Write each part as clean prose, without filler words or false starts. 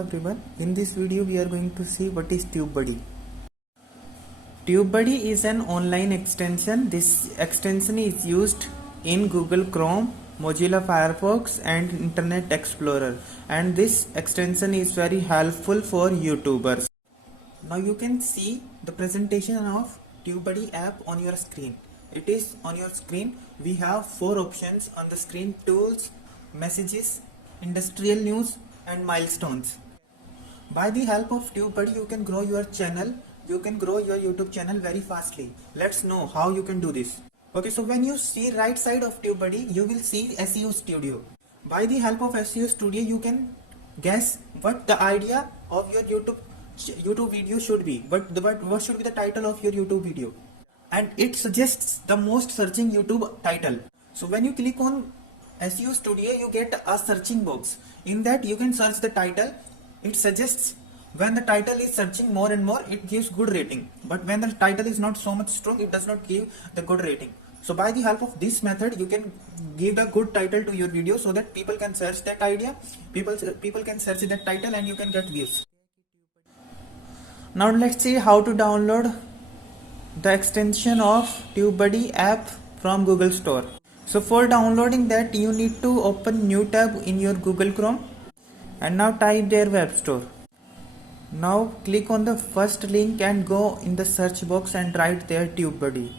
Hello everyone, in this video we are going to see what is TubeBuddy. TubeBuddy is an online extension. This extension is used in Google Chrome, Mozilla Firefox and Internet Explorer, and this extension is very helpful for YouTubers. Now you can see the presentation of TubeBuddy app on your screen. It is on your screen. We have 4 options on the screen: tools, messages, industrial news and milestones. By the help of TubeBuddy you can grow your channel. You can grow your YouTube channel very fastly. Let's know how you can do this. Okay, so when you see right side of TubeBuddy, you will see SEO Studio. By the help of SEO Studio you can guess what the idea of your YouTube video should be. What should be the title of your YouTube video? And it suggests the most searching YouTube title. So when you click on SEO Studio, you get a searching box. In that you can search the title. It suggests when the title is searching more and more, it gives good rating. But when the title is not so much strong, it does not give the good rating. So by the help of this method, you can give a good title to your video so that people can search that idea. People can search that title and you can get views. Now let's see how to download the extension of TubeBuddy app from Google Store. So for downloading that, you need to open new tab in your Google Chrome and now type their web store. Now click on the first link and go in the search box and write there TubeBuddy.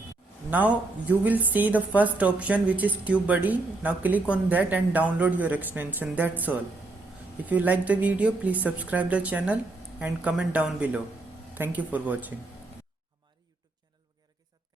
Now you will see the first option, which is TubeBuddy. Now click on that and download your extension. That's all. If you like the video, please subscribe the channel and comment down below. Thank you for watching.